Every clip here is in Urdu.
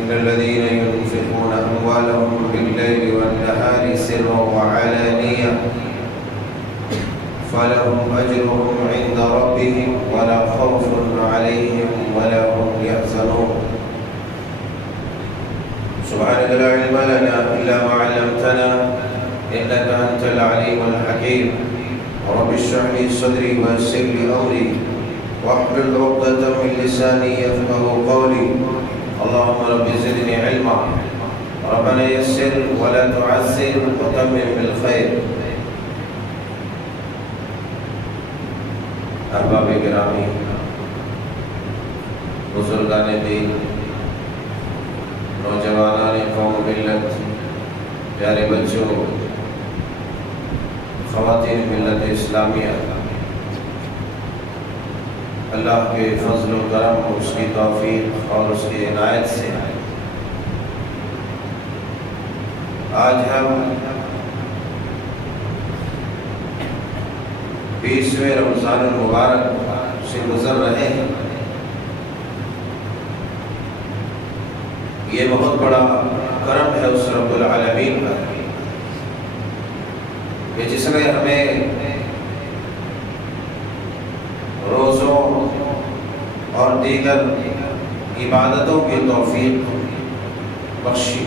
إن الذين ينفقون أموالهم بالليل والنهار سرا وعلانية فلهم أجرهم عند ربهم ولا خوف عليهم ولا هم يحزنون. سبحانك لا علم لنا إلا ما علمتنا إنك أنت العليم الحكيم. رب اشرح لي صدري ويسر لي أمري واحلل عقدة من لساني يفقهوا قولي. اللهم رب زدني علما ربنا يسر ولا تعسر وتمم بالخير. احباب گرامی، بزرگان دین، نوجوانان قوم ملت، پیارے بچوں، خواتین ملت اسلامیہ، اللہ کے فضل و کرم اور اس کی توفیق اور اس کی عنایت سے آج ہم 20ویں رمضان المبارک سے گزر رہے ہیں۔ یہ بہت بڑا کرم ہے اس رب العالمین کا کہ جس نے ہمیں روزوں اور دیگر عبادتوں کی توفیق بخشی۔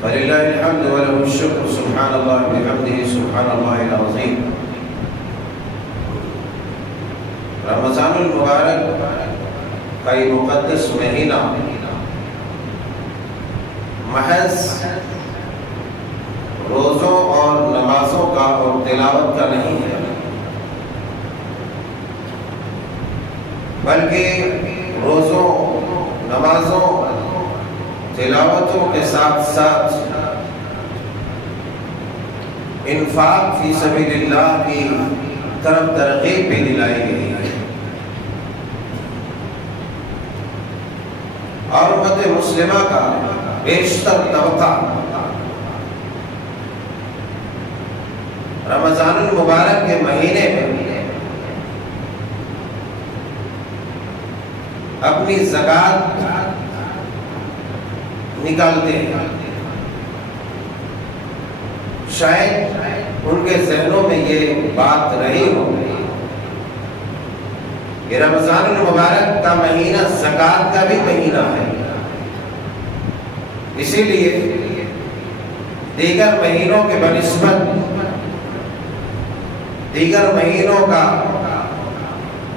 فللہ الحمد ولہ الشکر، سبحان اللہ بحمدہ سبحان اللہ العظیم۔ رمضان المبارک کا یہ مقدس مہینہ محض روزوں اور نمازوں کا اور تلاوت کا نہیں ہے، بلکہ روزوں، نمازوں، تلاوتوں کے ساتھ ساتھ انفاق فی سبیل اللہ کی طرف ترغیب بھی دلائی گئی ہے، اور امت مسلمہ کا بیشتر طبقہ رمضان المبارک کے مہینے میں اپنی زکوٰۃ نکالتے ہیں۔ شاید ان کے ذہنوں میں یہ بات رہی ہو کہ رمضان المبارک کا مہینہ زکوٰۃ کا بھی مہینہ ہے، اسی لیے دیگر مہینوں کے بنسبت دیگر مہینوں کا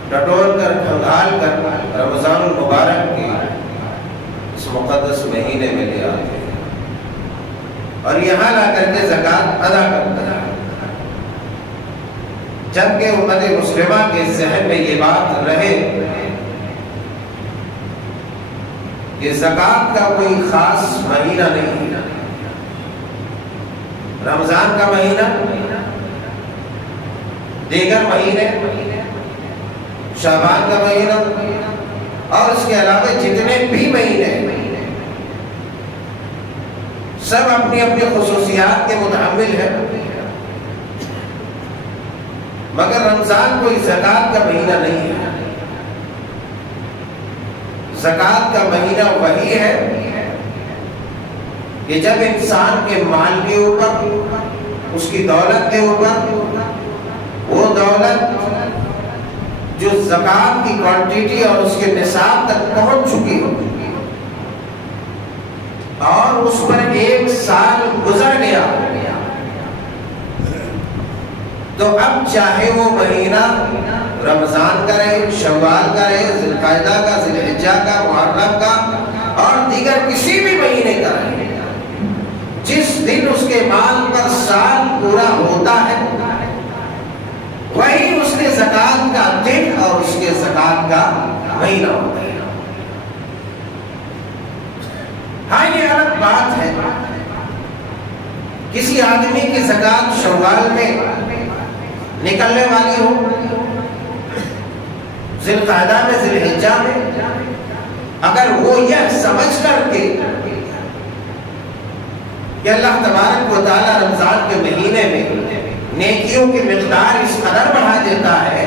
ٹٹول کر کھنگال کر رمضان المبارک کے اس مقدس مہینے میں لے آتے ہیں اور یہاں لا کر کے زکوٰۃ ادا کرتے ہیں، جبکہ امت مسلمہ کے ذہن میں یہ بات رہے کہ زکوٰۃ کا کوئی خاص مہینہ نہیں ہے۔ رمضان کا مہینہ، دیگر مہینے، شعبان کا مہینہ اور اس کے علاوہ جتنے بھی مہینے سب اپنی اپنی خصوصیات کے متحمل ہیں، مگر رمضان کوئی زکوٰۃ کا مہینہ نہیں ہے۔ زکوٰۃ کا مہینہ وہی ہے کہ جب انسان کے مال کے اوپر، اس کی دولت کے اوپر، وہ دولت جو زکوٰۃ کی کوانٹیٹی اور اس کے نصاب تک پہنچ چکی ہو اور اس پر 1 سال گزر گیا، تو اب چاہے وہ مہینہ رمضان کا رہے، شوال کا رہے، ذی القعدہ کا، ذی الحجہ کا، محرم کا اور دیگر کسی بھی مہینے کا رہے، جس دن اس کے مال پر سال پورا ہوتا ہے وہی اس کے زکوٰۃ کا دن اور اس کے زکوٰۃ کا مہینہ ہوتا ہے۔ ہاں یہ الگ بات ہے، کسی آدمی کی زکوٰۃ شوال میں نکلنے والی ہو، ذی القعدہ میں، ذی الحجہ میں، اگر وہ یہ سمجھ کر کے کہ اللہ تبارک و تعالیٰ رمضان کے مہینے میں نیکیوں کی مقدار اس قدر بڑھا دیتا ہے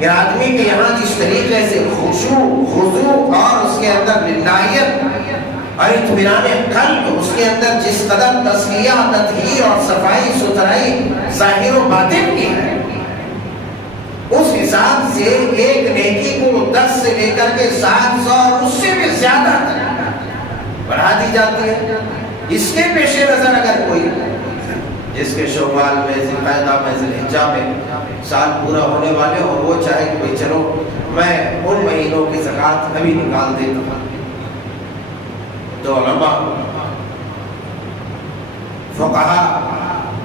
کہ آدمی کے یہاں جس طریقے سے خضوع اور اس کے اندر للہیت اور اطمینان قلب، اس کے اندر جس قدر تزکیہ، تطہیر اور صفائی ستھرائی ظاہر و باطن کی ہے، اس حساب سے ایک نیکی کو 10 سے لے کر کے 700 اور اس سے بھی زیادہ بڑھا دی جاتی ہے۔ اس کے پیش نظر اگر کوئی جس کے شوال میں، ذوالقعدہ میں، ذوالحجہ میں سال پورا ہونے والے اور وہ چاہے کہ بھئی چلو میں ان مہینوں کی زکوٰۃ ابھی نکال دیتا ہوں، تو علماء فقہا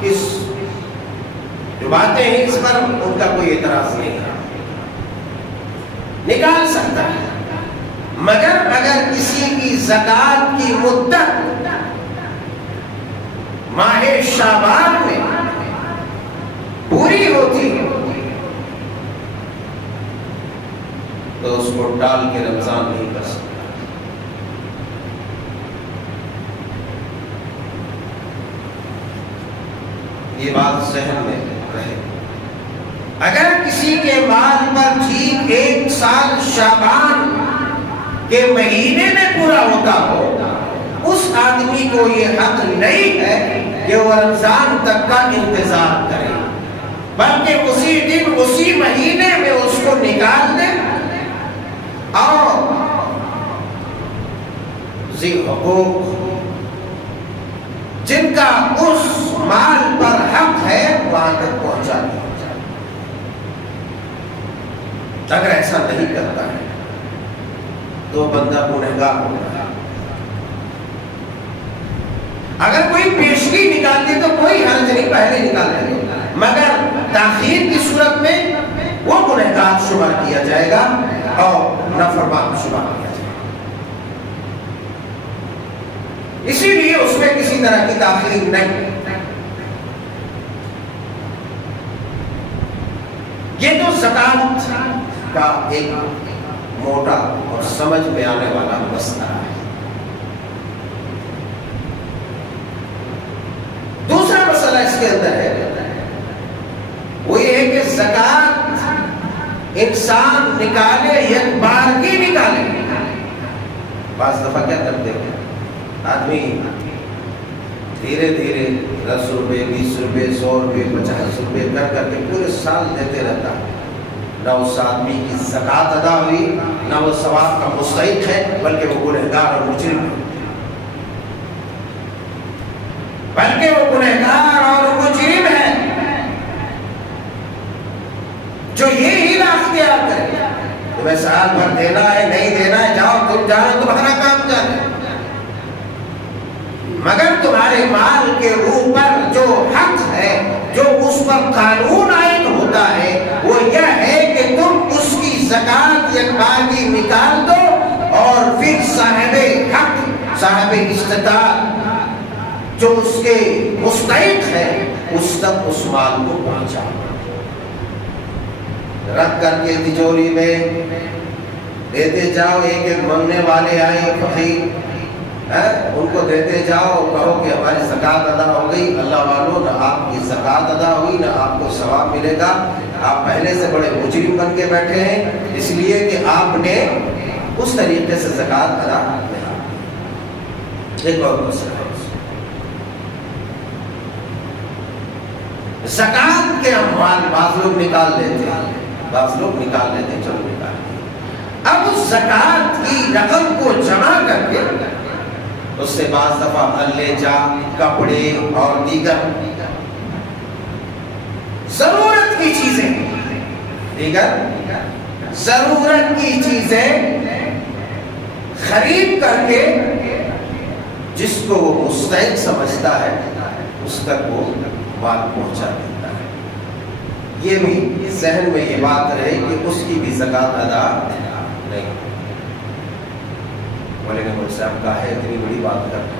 کس جو باتیں ہیں اس پر ان کا کوئی اعتراض نہیں ہے، نکال سکتا ہے، مگر اگر کسی کی زکوٰۃ کی مدت ماہ شعبان میں پوری ہوتی ہے تو اس کو ٹال کے رمضان نہیں کر سکتا۔ یہ بات ذہن میں رہے۔ اگر کسی کے مال پر ٹھیک 1 سال شعبان کے مہینے میں پورا ہوتا ہو، اس آدمی کو یہ حق نہیں ہے کہ وہ رمضان تک کا انتظار کرے، بلکہ اسی دن اسی مہینے میں اس کو نکال دے اور ذی حقوق جن کا اس مال پر حق ہے وہاں تک پہنچا دیا جائے۔ اگر ایسا نہیں کرتا ہے تو بندہ گنہگار ہوگا۔ اگر کوئی پیشگی نکالتی تو کوئی حرج نہیں، پہلے نکال لیں گے، مگر تاخیر کی صورت میں وہ گنہگار شمار کیا جائے گا اور نافرمان شمار کیا جائے گا۔ اسی لیے اس میں کسی طرح کی تاخیر نہیں۔ یہ تو زکوٰۃ کا ایک موٹا اور سمجھ میں آنے والا مسئلہ ہے۔ دوسرا مسئلہ اس کے اندر ہے، وہ یہ ہے کہ زکوٰۃ انسان نکالے یک بار کی نکالے۔ بعض دفعہ کیا کرتے ہیں آدمی دھیرے دھیرے 10 روپے 20 روپے 100 روپے 50 روپے کر کر کے پورے سال دیتے رہتا ہے، نہ اس آدمی کی زکوٰۃ ادا ہوئی، نہ وہ ثواب کا مستحق ہے، بلکہ وہ گنہگار اور مجرم ہے، بلکہ وہ گنہگار اور مجرم ہے جو یہ ہیلا اختیار کرے تمہیں سال بھر دینا ہے نہیں دینا ہے، جاؤ تم جانا، تمہارا کام جانا، مگر تمہارے مال کے اوپر جو حق ہے، جو اس پر قانون عائد ہوتا ہے، وہ یہ ہے کہ تم اس کی زکوٰۃ یک بار کی نکال دو اور پھر صاحب حق، صاحب استطاعت جو اس کے مستحق ہے اس تک اس مال کو پہنچا، رکھ کر کے تجوری میں دیتے جاؤ۔ ایک ایک مانگنے والے آئے فقیر، ان کو دیتے جاؤ، کہو کہ ہماری زکوٰۃ ادا ہو گئی۔ اللہ والوں، نہ آپ کی زکوٰۃ ادا ہوئی نہ آپ کو ثواب ملے گا، آپ پہلے سے بڑے مجرم بن کے بیٹھے ہیں، اس لیے کہ آپ نے اس طریقے سے زکوٰۃ ادا نہیں۔ ایک اور مسئلہ ہے، زکوٰۃ کے اموال بعض لوگ نکال لیتے ہیں، بعض لوگ نکال لیتے ہیں، چلو نکال لیتے، اب اس زکوٰۃ کی رقم کو جمع کر کے اس سے بعض دفعہ غلے، کپڑے اور دیگر ضرورت کی چیزیں خرید کر کے جس کو وہ مستحق سمجھتا ہے اس تک وہ مال پہنچا دیتا ہے۔ یہ بھی ذہن میں یہ بات رہے کہ اس کی بھی زکوٰۃ ادا نہیں۔ بولے کہ مول صاحب کا ہے اتنی بڑی بات کرنا،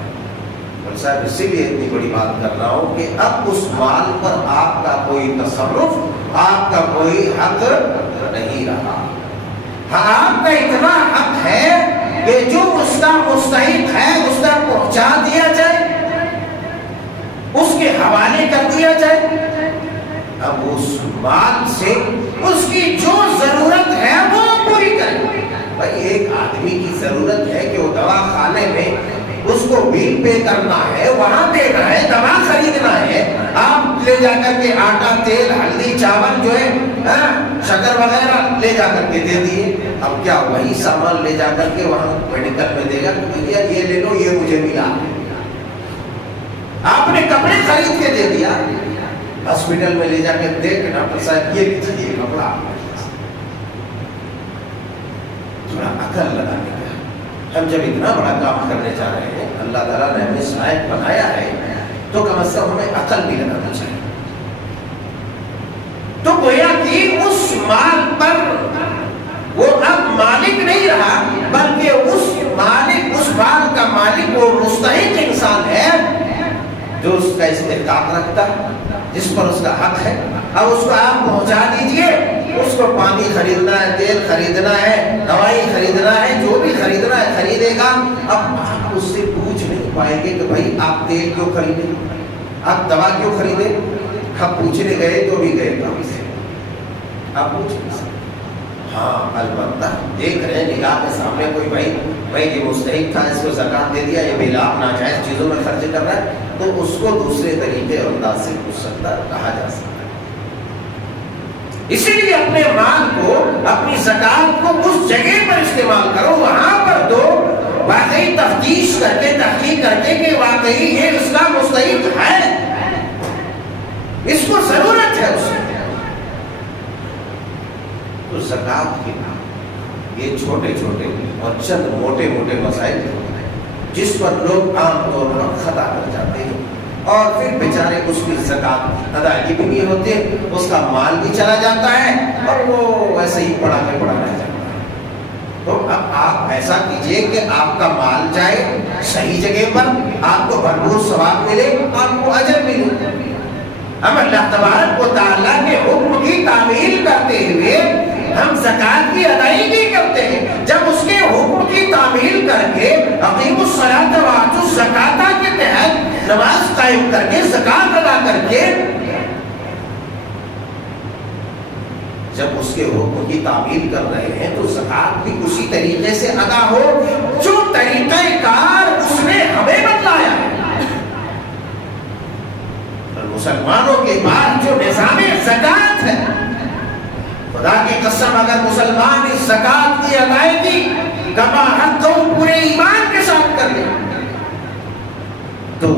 مول صاحب اسی لیے اتنی بڑی بات کر رہا ہوں کہ اب اس مال پر آپ کا کوئی تصرف، آپ کا کوئی حق نہیں رہا۔ ہاں آپ کا اتنا حق ہے کہ جو اس کا مستحق ہے اس تک پہنچا دیا جائے، اس کے حوالے کر دیا جائے، اب اس مال سے اس کی جو ضرورت ہے وہ پوری کرے. بھائی ایک آدمی کی ضرورت ہے کہ وہ دوا خانے میں اس کو بل پے کرنا ہے, وہاں دینا ہے, دوا خریدنا ہے. آپ لے جا کر کے آٹا, تیل, ہلدی, چاول جو ہے شکر وغیرہ لے جا کر کے دے دیے. اب کیا وہی سامان لے جا کر کے وہاں میڈیکل میں دے گا کہ یہ لے لو, یہ مجھے ملا. آپ نے کپڑے خرید کے دے دیا, ہاسپٹل میں لے جا کے دے کہ ڈاکٹر صاحب یہ لیجیے کپڑا. تھوڑا عقل لگانے کا. ہم جب اتنا بڑا کام کرنے جا رہے ہیں, اللہ تعالیٰ نے ہمیں صلاحیت بنایا ہے, تو کم از کم ہمیں عقل بھی لگانا چاہیے. تو گویا کہ اس مال پر وہ اب مالک نہیں رہا, بلکہ اس مال کا مالک وہ مستحق انسان ہے جو اس کا استحقاق رکھتا ہے, جس پر اس کا حق ہے. اب اس کو آپ پہنچا دیجئے, اس کو پانی خریدنا ہے, تیل خریدنا ہے, دوائی خریدنا ہے, جو بھی خریدنا ہے خریدے گا. اب آپ اس سے پوچھ نہیں پائیں گے کہ بھائی آپ تیل کیوں خریدے, آپ دوا کیوں خریدے. آپ پوچھنے گئے تو بھی گئے کام سے, آپ پوچھ نہیں سکتے. ہاں البتہ دیکھ رہے ہیں نگاہ کے سامنے کوئی بھائی یہ مستحق تھا, اس کو زکات دے دیا, یہ بلا ناجائز چیزوں میں خرچ کر رہا ہے, تو اس کو دوسرے طریقے اور انداز سے پوچھ سکتا ہے, کہا جا سکتا ہے. اسی لیے اپنے مال کو, اپنی زکات کو اس جگہ پر استعمال کرو, وہاں پر دو, واقعی تفتیش کر کے, تحقیق کر کے کہ واقعی یہ اس کا مستحق ہے, اس کو ضرورت ہے اس کی. تو زکات کے یہ چھوٹے چھوٹے اور چند موٹے موٹے مسائل جس پر لوگ عام طور پر خطا کر جاتے ہیں, اور پھر بیچارے اس کی زکات ادائیگی بھی نہیں ہوتے, اس کا مال بھی چلا جاتا ہے اور وہ ویسے ہی پڑا کے پڑا رہ جاتا ہے. تو اب آپ ایسا کیجئے کہ آپ کا مال جائے صحیح جگہ پر, آپ کو بھرپور ثواب ملے, آپ کو اجر ملے. ہم اللہ تبارک و تعالیٰ کے حکم کی تعمیل کرتے ہوئے ہم زکات کی ادائیگی کرتے ہیں. جب اس کے حکم کی تعمیل کر کے اقیموا الصلاۃ وآتوا الزکاۃ کے تحت نماز قائم کر کے, زکات ادا کر کے, جب اس کے حکم کی تعمیل کر رہے ہیں تو زکات بھی اسی طریقے سے ادا ہو جو طریقہ کار اس نے ہمیں بتلایا ہے. مسلمانوں کے بعد جو نظام زکات ہے, خدا کی قسم اگر مسلمان اس زکات کی ادائیگی کما حق پورے ایمان کے ساتھ کر لے تو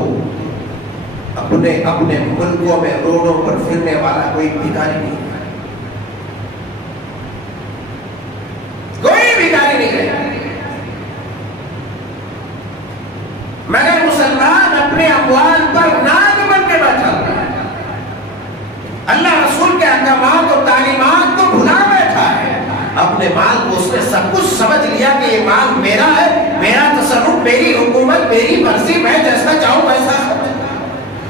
اپنے ملکوں میں روڈوں پر پھرنے والا کوئی بھکاری نہیں, کوئی بھکاری نہیں رہے. مگر مسلمان اپنے اموال پر ناز بن کے بیٹھا ہوا ہے, اللہ رسول کے احکامات اور تعلیمات کو بھلا بیٹھا ہے. اپنے مال کو اس نے سب کچھ سمجھ لیا کہ یہ مال میرا ہے, میرا تصرف, میری حکومت, میری مرضی, میں جیسا چاہوں ویسا.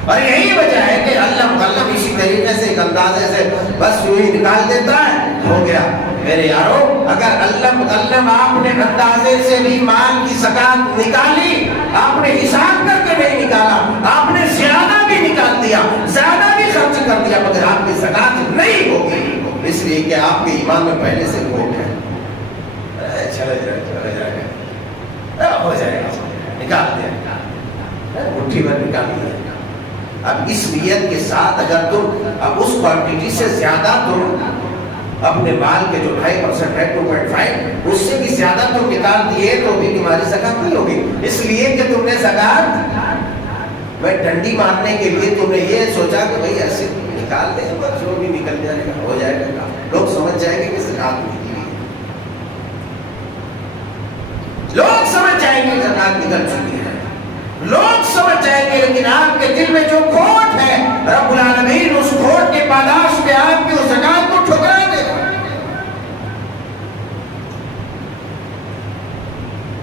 اور یہی وجہ ہے کہ علم قلم اسی طریقے سے ایک اندازے سے بس یوں ہی نکال دیتا ہے, ہو گیا. میرے یارو, اگر علم قلم آپ نے اندازے سے بھی مال کی زکات نکالی, آپ نے حساب کر کے نہیں نکالا, آپ نے زیادہ بھی نکال دیا, زیادہ بھی خرچ کر دیا, مگر آپ کی زکات نہیں ہوگی, اس لیے کہ آپ کے ایمان میں پہلے سے کھوٹ ہے. چلے جائے ہو جائے گا, نکال دیا, مٹھی بھر نکال دیا. اب اس نیت کے ساتھ اگر تم اب اس کوانٹٹی سے زیادہ تم اپنے مال کے جو 2.5% ہے 2.5 اس سے بھی زیادہ تم نکال دیے تو بھی تمہاری زکات نہیں ہوگی, اس لیے کہ تم نے زکات میں ڈنڈی مارنے کے لیے تم نے یہ سوچا کہ بھائی ایسے نکال دیں, بس جو بھی نکل جائے گا ہو جائے گا, لوگ سمجھ جائیں گے کہ زکات نکلی ہے, لوگ سمجھ جائیں گے زکات نکل چکی ہے, لوگ سمجھ جائیں گے. لیکن آپ کے دل میں جو کھوٹ ہے, رب العالمین اس کھوٹ کے پاداش پہ آپ کی اس زکات کو ٹھکرا دے گا.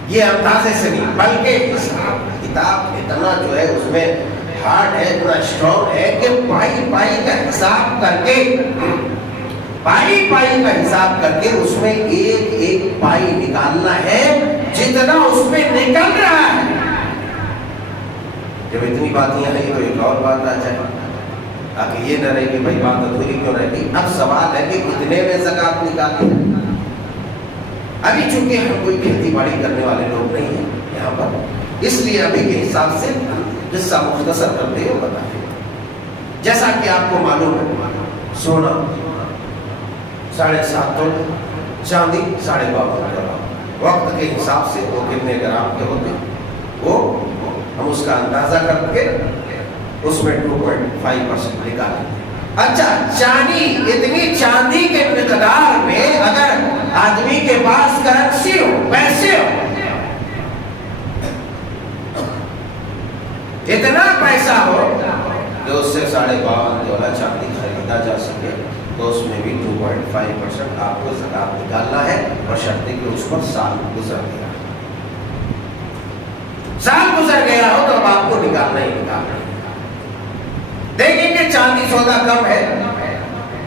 یہ اندازے سے نہیں, بلکہ حساب کتاب اتنا جو ہے اس میں ہارڈ ہے, اتنا اسٹرانگ ہے کہ پائی کا حساب کر کے, پائی کا حساب کر کے اس میں ایک پائی نکالنا ہے جتنا اس میں نکل رہا ہے. جب اتنی باتیں ہیں تو ایک اور بات آ جائے, تاکہ یہ نہ رہے کہ بھائی بات ادھوری کیوں رہ گئی. اب سوال ہے کہ کتنے میں زکات نکالیں. ابھی چونکہ ہم کوئی کھیتی باڑی کرنے والے لوگ نہیں ہیں یہاں پر, اس لیے ابھی کے حساب سے قصہ مختصر کرتے ہوئے بتائیں. جیسا کہ آپ کو معلوم ہے سونا 7.5 تولے, چاندی 52.5 گرام. وقت کے حساب سے وہ کتنے گرام کے ہوتے وہ ہم اس کا اندازہ کر کے اس میں 2.5% نکالیں. اچھا چاندی, اتنی چاندی کے مقدار میں اگر آدمی کے پاس کرنسی ہو, پیسے ہو, اتنا پیسہ ہو کہ اس سے 52.5 تولہ چاندی خریدا جا سکے, تو اس میں بھی 2.5% آپ کو زکات نکالنا ہے, اور شرط کہ اس پر سال گزر گیا. سال گزر گیا ہو تو اب آپ کو نکالنا ہی نکالنا. دیکھیں کہ چاندی سودا کم ہے,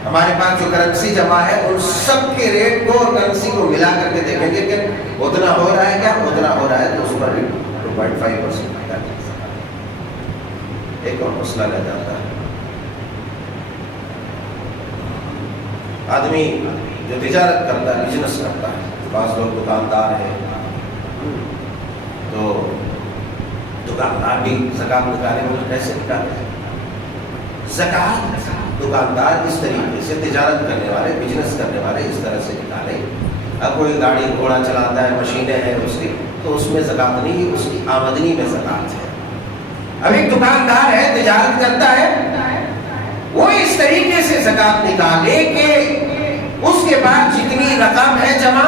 ہمارے پاس جو کرنسی جمع ہے ان سب کے ریٹ کو اور کرنسی کو ملا کر کے دیکھیں گے کہ اتنا ہو رہا ہے کیا, اتنا ہو رہا ہے تو اس پر 2.5% ایک اور مسئلہ رہ جاتا ہے. آدمی جو تجارت کرتا ہے, بزنس کرتا ہے, بعض لوگ دکاندار ہیں, تو دکاندار بھی زکات نکالے وہ کیسے نکالے؟ زکات دکاندار اس طریقے سے, تجارت کرنے والے, بزنس کرنے والے اس طرح سے نکالے. اب کوئی گاڑی گھوڑا چلاتا ہے, مشینیں ہیں اس کی, تو اس میں زکات نہیں, اس کی آمدنی میں زکات ہے. اب ایک دکاندار ہے, تجارت کرتا ہے, وہ اس طریقے سے زکات نکالے کہ اس کے بعد جتنی رقم ہے جمع,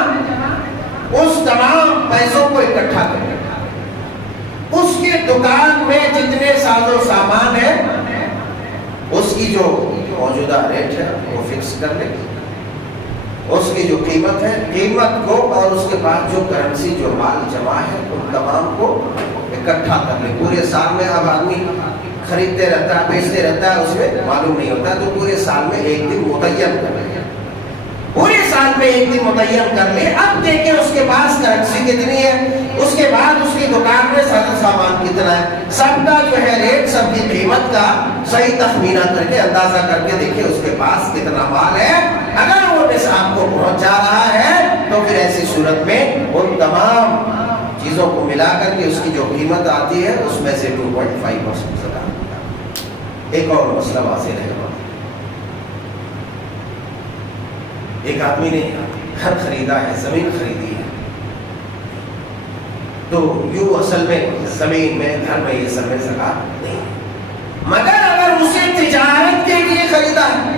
اس تمام پیسوں کو اکٹھا کرے. اس کے دکان میں جتنے ساز و سامان ہے اس کی جو موجودہ ریٹ ہے وہ فکس کر لے, اس کی جو قیمت ہے, قیمت کو اور اس کے بعد جو کرنسی جو مال جمع ہے ان تمام کو اکٹھا کر لے. پورے سال میں اب آدمی خریدتے رہتا ہے, بیچتے رہتا ہے, اس میں معلوم نہیں ہوتا, تو پورے سال میں ایک دن متعین کر لے, پورے سال میں ایک دن متعین کر لے. اب دیکھیں اس کے پاس کرنسی کتنی ہے, اس کے بعد اس کی دکان میں ساز و سامان کتنا ہے, سب کا جو ہے ریٹ, سب کی قیمت کا صحیح تخمینہ کر کے, اندازہ کر کے دیکھیں اس کے پاس کتنا مال ہے. اگر وہ نصاب کو پہنچ جا رہا ہے تو پھر ایسی صورت میں ان تمام چیزوں کو ملا کر کے اس کی جو قیمت آتی ہے اس میں سے 2.5% زکات. ایک اور مسئلہ واضح رہے گا. ایک آدمی نے گھر خریدا ہے, زمین خریدی ہے, تو یوں اصل میں زمین میں, گھر میں یہ سب میں زکات نہیں ہے. مگر اگر اسے تجارت کے لیے خریدا ہے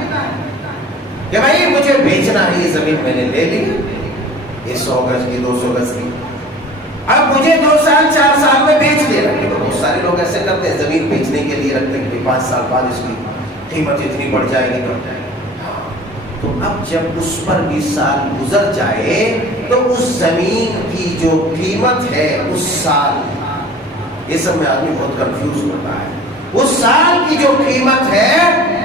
کہ بھائی مجھے بیچنا ہے, یہ زمین میں نے لے لی, یہ 100 گز کی, 200 گز کی, اب مجھے 2 سال 4 سال میں بیچ دینا. بہت سارے لوگ ایسے کرتے ہیں, زمین بیچنے کے لیے رکھتے ہیں کہ 5 سال بعد اس کی قیمت اتنی بڑھ جائے گی. تو اب جب اس پر 20 سال گزر جائے تو اس زمین کی جو قیمت ہے اس سال, یہ سب میں آدمی بہت کنفیوز ہوتا ہے, اس سال کی جو قیمت ہے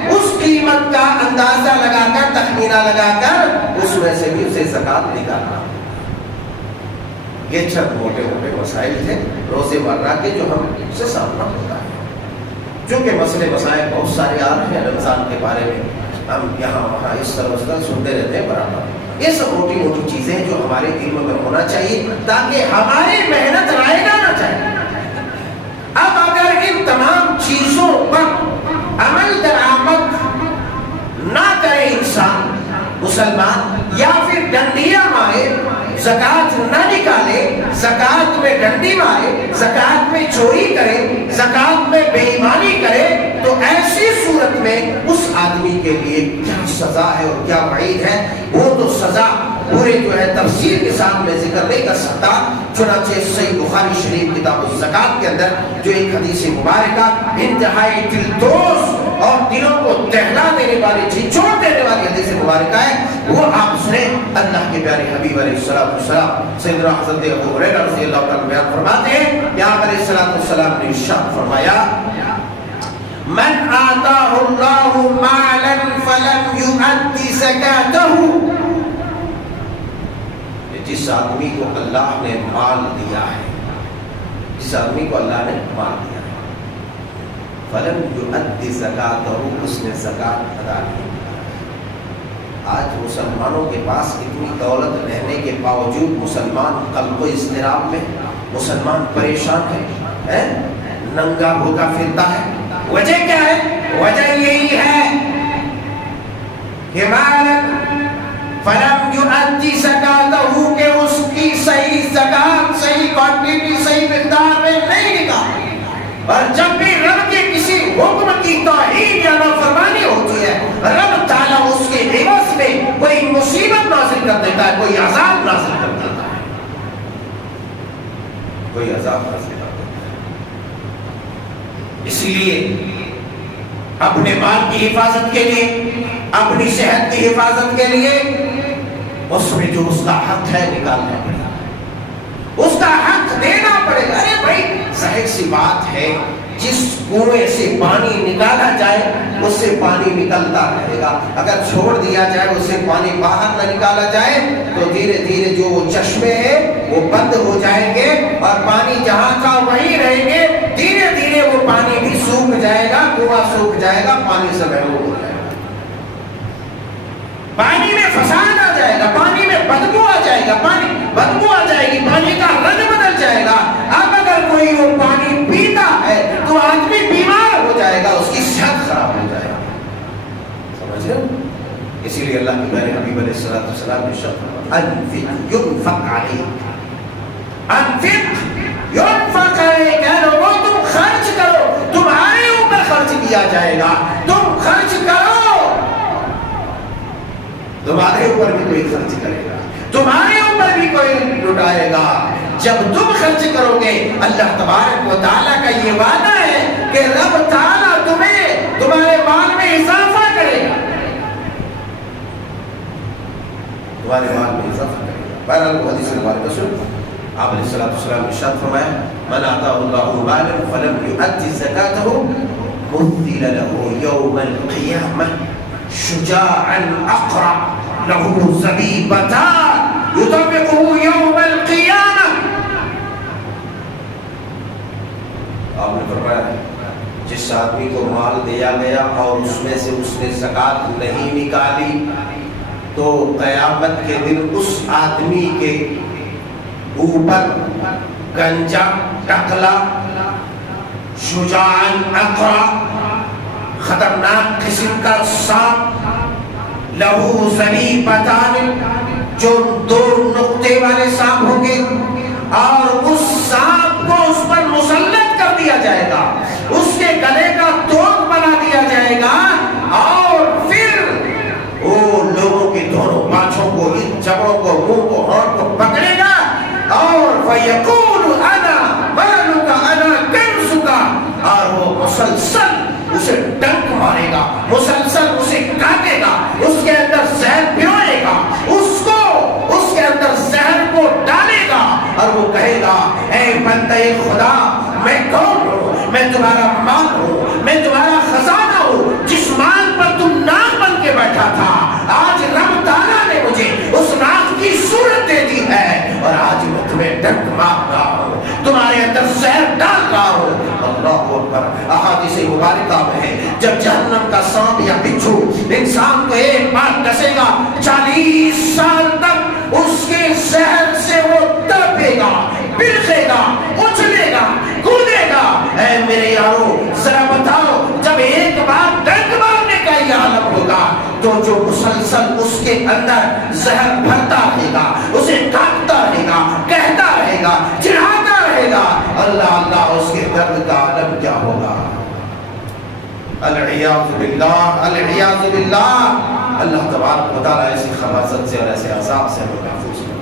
اس قیمت کا اندازہ لگا کر, تخمینہ لگا کر اس میں سے بھی اسے زکات نکالنا. یہ چند موٹے موٹے مسائل تھے روز مرہ کے جو ہم سے سامنا ہوتا ہے. چونکہ مسئلے مسائل بہت سارے آ رہے ہیں رمضان کے بارے میں, ہم یہاں وہاں اس طرح سنتے رہتے ہیں برابر. یہ سب موٹی موٹی چیزیں جو ہمارے علم میں ہونا چاہیے تاکہ ہماری محنت رائگاں نہ جائے. اب اگر ان تمام چیزوں پر عمل درآمد نہ کرے انسان, مسلمان, یا پھر ڈنڈیاں مارے, زکات نہ نکالے, زکات میں ڈنڈی مارے, زکات میں چوری کرے, زکات میں بے ایمانی کرے, تو ایسی صورت میں اس آدمی کے لیے کیا سزا ہے اور کیا وعید ہے, وہ تو سزا پورے جو ہے تفصیل کے ساتھ میں ذکر نہیں کر سکتا. چنانچہ صحیح بخاری شریف کتاب الزکات کے اندر جو ایک حدیث مبارکہ انتہائی دلدوز اور دلوں کو دہلا دینے والی, جھنجھوڑ دینے والی حدیث مبارکہ ہے, وہ آپ سنیں. اللہ کے پیارے حبیب علیہ الصلوۃ والسلام سیدنا حضرت ابو ہریرہ رضی اللہ تعالیٰ بیان فرماتے ہیں کہ آپ علیہ الصلوۃ والسلام نے ارشاد فرمایا, من آتاہ اللہ مالا فلم یؤد زکاتہ, جس آدمی کو اللہ نے مال دیا ہے, جس آدمی کو اللہ نے مال دیا ہے, فلم یؤدی زکاتہ، اس نے زکات ادا نہیں۔ آج مسلمانوں کے پاس اتنی دولت رہنے کے باوجود مسلمان قلب و اضطراب میں، مسلمان پریشان ہے، ننگا بھوکا پھرتا ہے۔ وجہ کیا ہے؟ وجہ یہی ہے کہ فلم یؤدی زکاتہ، کہ اس کی صحیح زکات، صحیح کوانٹٹی، صحیح مقدار میں نہیں نکالی۔ اور جب بھی رب کے کسی حکم کی توہین یا نافرمانی ہوتی ہے، رب تعالیٰ اس کے عوض میں کوئی مصیبت نازل کر دیتا ہے، کوئی عذاب نازل کر دیتا ہے، کوئی عذاب نازل کر دیتا ہے۔ اسی لیے اپنے مال کی حفاظت کے لیے، اپنی صحت کی حفاظت کے لیے اس میں جو اس کا حق ہے نکالنا پڑے گا، اس کا حق دینا پڑے گا۔ ارے بھائی ظاہر سی بات ہے، جس کنویں سے پانی نکالا جائے اس سے پانی نکلتا رہے گا، اگر چھوڑ دیا جائے اس سے پانی باہر نہ نکالا جائے تو دھیرے دھیرے جو وہ چشمے ہیں وہ بند ہو جائیں گے اور پانی جہاں کا وہیں رہیں گے، دھیرے دھیرے وہ پانی بھی سوکھ جائے گا، کنواں سوکھ جائے گا، پانی سے محروم ہو جائے گا، پانی میں فساد آ جائے گا، پانی میں بدبو آ جائے گا، پانی بدبو آ جائے گی، پانی کا رنگ بدل جائے گا۔ اب اگر کوئی وہ پانی پیتا ہے تو آدمی بیمار ہو جائے گا، اس کی صحت خراب ہو جائے گا، سمجھ رہے؟ اسی لیے اللہ کے پیارے حبیب علیہ الصلوۃ والسلام نے فرمایا انفق ينفق علیک، انفق ينفق علیک، اے لوگوں تم خرچ کرو، تمہارے اوپر خرچ کیا جائے گا، تم خرچ کرو، تمہارے اوپر بھی کوئی خرچ کرے گا، تمہارے اوپر بھی کوئی لٹائے گا۔ جب تم خرچ کرو گے اللہ تبارک و تعالیٰ کا یہ وعدہ ہے کہ رب تعالیٰ تمہیں تمہارے مال میں اضافہ کرے گا، تمہارے مال میں اضافہ کرے گا۔ بہرحال وہ حدیث مبارکہ سن، آپ علیہ الصلوۃ والسلام نے ارشاد فرمایا من آتاه الله مالا فلم يؤدي زکاتہ مثل له یوم القیامہ شجاعا اقرع له زبیبتان یطبقه یوم القیامہ۔ آپ نے فرمایا جس آدمی کو مال دیا گیا اور اس میں سے اس نے زکات نہیں نکالی تو قیامت کے دن اس آدمی کے اوپر گنجا، ٹکلا، شجاعاً اقرع، خطرناک قسم کا سانپ، لہو ذریبتان، جو دو نقطے والے سانپ ہوں گے، اور اس سانپ کو اس پر مسلط کر دیا جائے گا، اس کے گلے کا توق بنا دیا جائے گا، اور پھر وہ لوگوں کے دونوں پانچوں کو، ان جبڑوں کو، منہ کو، ہونٹ کو پکڑے گا اور فَيَقُولُ أَنَا مَالُكَ أَنَا كَنْزُكَ، اور وہ مسلسل اسے ڈنک مارے گا، مسلسل اسے کاٹے گا، اس کے اندر زہر پھروئے گا، اس کے اندر زہر کو ڈالے گا، اور وہ کہے گا اے بندے خدا میں کون ہوں، میں تمہارا مال ہوں، میں تمہارا خزانہ ہوں، جس مال پر تم ناک بن کے بیٹھا تھا، آج رب تعالیٰ نے مجھے اس ناک کی صورت دے دی ہے، اور آج میں تمہیں ڈنک مار رہا ہوں، تمہارے اندر زہر ڈال رہا ہوں۔ اللہ اکبر۔ احادیث مبارکہ میں ہے جب جہنم کا سانپ یا بچھو انسان کو ایک بار ڈسے گا 40 سال تک اس کے زہر سے وہ تڑپے گا، بلخے گا، اچھلے گا، کودے گا۔ اے میرے یارو ذرا بتاؤ جب ایک بار ڈنک مارنے کا یہ عالم ہوگا تو جو مسلسل اس کے اندر زہر بھرتا رہے گا، اسے کاٹتا رہے گا، کہتا رہے گا، چڑھاتا رہے گا، اللہ اللہ اس کے درد کا عالم کیا ہوگا۔ العیاذ باللہ، العیاذ باللہ۔ اللہ تبارک و تعالیٰ ایسی خباثت سے اور ایسے عذاب سے ہمیں محفوظ کرے۔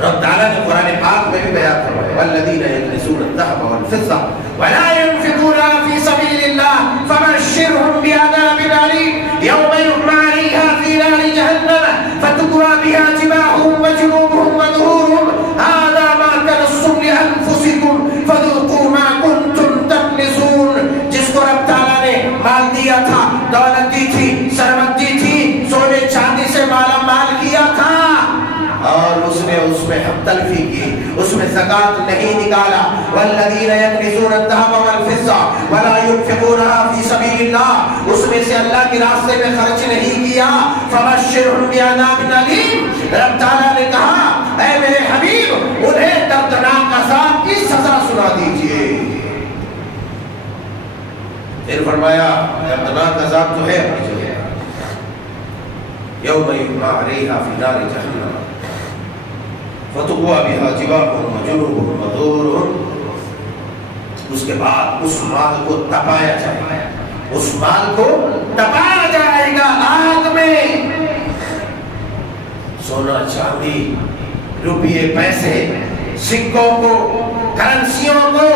رب تعالیٰ نے قرآن پاک میں بھی بیان فرمایا والذین یکنزون الذهب والفضة ولا ينفقونها في سبيل الله فبشرهم بعذاب أليم يوم يحمى عليها في نار جهنم فتكوى بها جباههم وجنوبهم وظهورهم هذا ما كنزتم لأنفسكم فذوقوا ما كنتم تكنزون۔ جس کو رب تعالیٰ نے مال دیا تھا، دولت دی تھی، ثروت دی تھی، سونے چاندی سے مالا مال کیا تھا، اور اس نے اس میں ہم تلفی کی، اس اس میں زکات نہیں نکالا. والذین یکنزون الذهب والفضة ولا ينفقونها في سبيل اللہ، اس میں سے اللہ کے راستے میں خرچ نہیں کیا. فبشرهم بعذاب ألیم. رب تعالیٰ نے کہا اے میرے حبیب انہیں دردناک عذاب کی سزا سنا دیجئے. پھر فرمایا دردناک عذاب تو ہے یوم یحمى علیہا فی نار جہنم فتقوی بها جباہہم وجنوبہم وظہورہم. اس کے بعد اس مال کو تپایا جائے گا، اس مال کو تپایا جائے گا آگ میں. سونا چاندی، روپیے، پیسے، سکوں کو، کرنسیوں کو